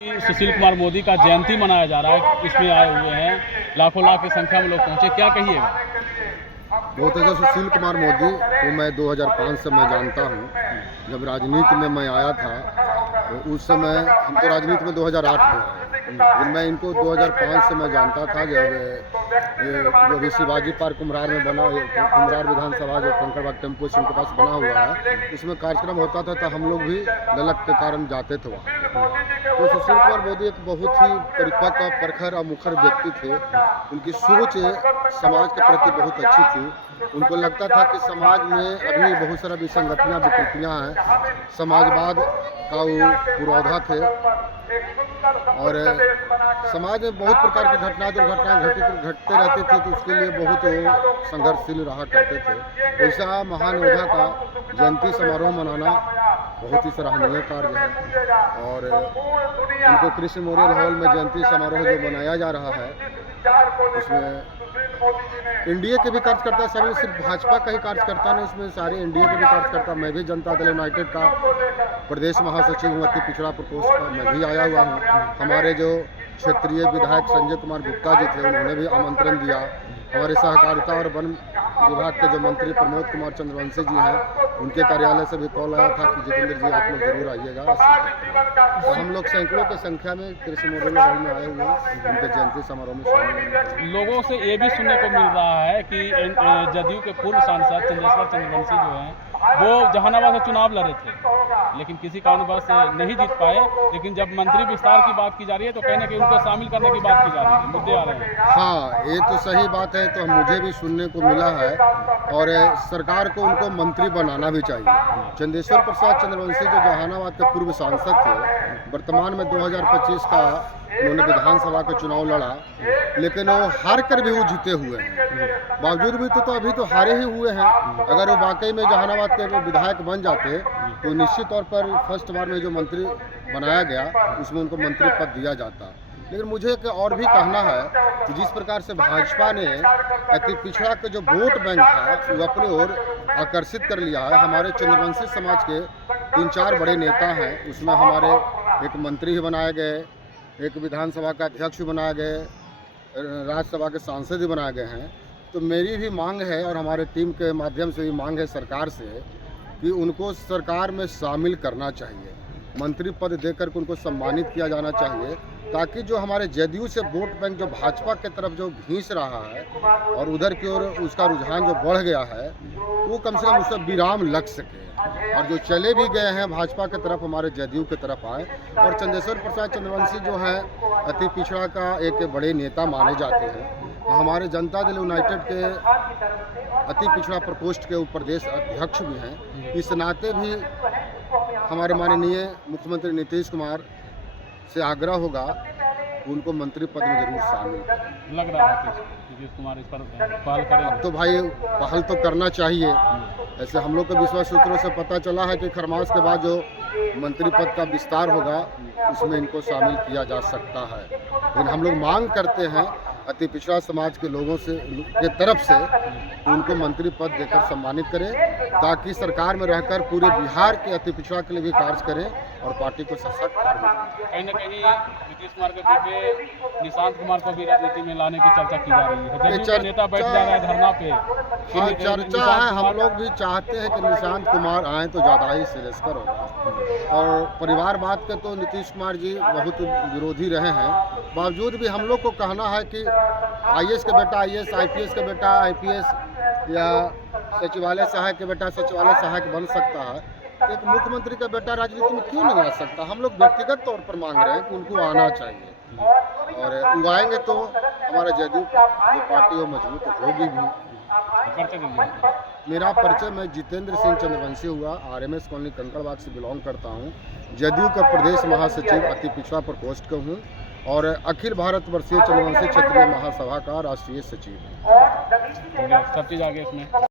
सुशील कुमार मोदी का जयंती मनाया जा रहा है, इसमें आए हुए हैं लाखों लाख की संख्या में लोग पहुंचे, क्या कहिएगा? बहुत अच्छा। सुशील कुमार मोदी को मैं 2005 से मैं जानता हूं। जब राजनीति में मैं आया था तो उस समय हम तो राजनीति में 2008 में आए, लेकिन मैं इनको 2005 से मैं जानता था। जब जो भी शिवाजी पार्क कुम्हरार में बना, कुम्हरार विधानसभा जो कंकड़बाग टेम्पो उनके पास बना हुआ है, उसमें कार्यक्रम होता था तो हम लोग भी ललक के कारण जाते थे वहाँ। तो सुशील कुमार मोदी एक बहुत ही परिपक्व, प्रखर और मुखर व्यक्ति थे। उनकी सोच समाज के प्रति बहुत अच्छी थी। उनको लगता था कि समाज में अभी बहुत सारा विसंगतियाँ विकृतियाँ हैं। समाजवाद का वो पुरोधा थे और समाज में बहुत प्रकार की दुर्घटनाएं घटते रहती थी, तो उसके लिए बहुत वो संघर्षशील रहा करते थे। ऐसा महान योद्धा का जयंती समारोह मनाना बहुत ही सराहनीय कार्य है। और उनको कृष्ण मेमोरियल हॉल में जयंती समारोह जो मनाया जा रहा है, उसमें एनडीए के भी कार्यकर्ता, सभी सिर्फ भाजपा का ही कार्यकर्ता नहीं, उसमें सारे एनडीए के भी कार्यकर्ता। मैं भी जनता दल यूनाइटेड का प्रदेश महासचिव हूँ, अति पिछड़ा प्रकोष्ठ का मैं भी आया हुआ हूँ। हमारे जो क्षेत्रीय विधायक संजय कुमार गुप्ता जी थे, उन्होंने भी आमंत्रण दिया। हमारे सहकारिता और वन विभाग के जो मंत्री प्रमोद कुमार चंद्रवंशी जी हैं, उनके कार्यालय से भी कॉल आया था कि जितेंद्र जी आप लोग जरूर आइएगा। तो हम लोग सैकड़ों की संख्या में कृषि मेमोरियल हॉल में आए हुए हैं, उनके जयंती समारोह में शामिल। लोगों से ये भी सुनने को मिल रहा है कि जदयू के पूर्व सांसद चंद्रेश्वर चंद्रवंशी जो हैं, वो जहानाबाद से चुनाव लड़े थे, लेकिन किसी कारणवश नहीं जीत पाए। लेकिन जब मंत्री विस्तार की बात की जा रही है तो कहीं ना कहीं उनको शामिल करने की बात की जा रही है, मुद्दे आ रहे हैं। हाँ, ये तो सही बात है, तो मुझे भी सुनने को मिला है। और सरकार को उनको मंत्री बनाना भी चाहिए। चंद्रेश्वर प्रसाद चंद्रवंशी जो जहानाबाद के पूर्व सांसद थे, वर्तमान में 2025 का उन्होंने विधानसभा का चुनाव लड़ा, लेकिन वो हार कर भी वो जीते हुए हैं। बावजूद भी तो अभी तो हारे ही हुए हैं। अगर वो वाकई में जहानाबाद के विधायक बन जाते तो निश्चित तौर पर फर्स्ट बार में जो मंत्री बनाया गया उसमें उनको मंत्री पद दिया जाता। लेकिन मुझे एक और भी कहना है कि जिस प्रकार से भाजपा ने अति पिछड़ा का जो वोट बैंक था वो अपनी ओर आकर्षित कर लिया है। हमारे चंद्रवंशी समाज के 3-4 बड़े नेता हैं, उसमें हमारे एक मंत्री ही बनाए गए, एक विधानसभा का अध्यक्ष भी बनाए गए, राज्यसभा के सांसद भी बनाए गए हैं। तो मेरी भी मांग है और हमारे टीम के माध्यम से भी मांग है सरकार से कि उनको सरकार में शामिल करना चाहिए। मंत्री पद देकर के उनको सम्मानित किया जाना चाहिए, ताकि जो हमारे जदयू से वोट बैंक जो भाजपा की तरफ जो घिस रहा है और उधर की ओर उसका रुझान जो बढ़ गया है, वो कम से कम उसका विराम लग सके। और जो चले भी गए हैं भाजपा की तरफ, हमारे जदयू की तरफ आए। और चंद्रेश्वर प्रसाद चंद्रवंशी जो है अति पिछड़ा का एक बड़े नेता माने जाते हैं। हमारे जनता दल यूनाइटेड के अति पिछड़ा प्रकोष्ठ के प्रदेश अध्यक्ष भी हैं। इस नाते भी हमारे माननीय मुख्यमंत्री नीतीश कुमार से आग्रह होगा उनको मंत्री पद में जरूर शामिल। लग रहा है कि नीतीश कुमार इस पर पहल करेंगे। तो भाई पहल तो करना चाहिए। ऐसे हम लोग को विश्वास सूत्रों से पता चला है कि खरमास के बाद जो मंत्री पद का विस्तार होगा उसमें इनको शामिल किया जा सकता है। लेकिन हम लोग मांग करते हैं अति पिछड़ा समाज के लोगों से के तरफ से उनको मंत्री पद देकर सम्मानित करें, ताकि सरकार में रहकर पूरे बिहार के अति पिछड़ा के लिए भी कार्य करें और पार्टी को सशक्त करें। कहीं ना कहीं नीतीश कुमार के बेटे निशांत कुमार को भी राजनीति में लाने की चर्चा की जा रही है। जदयू का नेता बैठ जा रहा है धरना पे। हाँ, चर्चा है। हम लोग भी चाहते हैं कि निशांत कुमार आए तो ज़्यादा ही श्रेयस्कर होगा। और परिवारवाद के तो नीतीश कुमार जी बहुत विरोधी रहे हैं। बावजूद भी हम लोग को कहना है कि आईएएस के बेटा आईएएस, आईपीएस के बेटा आईपीएस, या सचिवालय सहायक के बेटा सचिवालय सहायक बन सकता है। एक मुख्यमंत्री का बेटा राजनीति में क्यों नहीं आ सकता? हम लोग व्यक्तिगत तौर पर मांग रहे हैं कि उनको आना चाहिए, और वो आएंगे तो हमारा जदयू जो पार्टी हो मजबूत होगी भी। मेरा परिचय, मैं जितेंद्र सिंह चंद्रवंशी हुआ, आरएमएस कॉलोनी कंकड़बाग से बिलोंग करता हूँ। जदयू का प्रदेश महासचिव अति पिछड़ा प्रकोष्ठ का हूँ और अखिल भारत वर्षीय चंद्रवंशी क्षेत्रीय महासभा का राष्ट्रीय सचिव हूँ। सब चीज़ आगे इसमें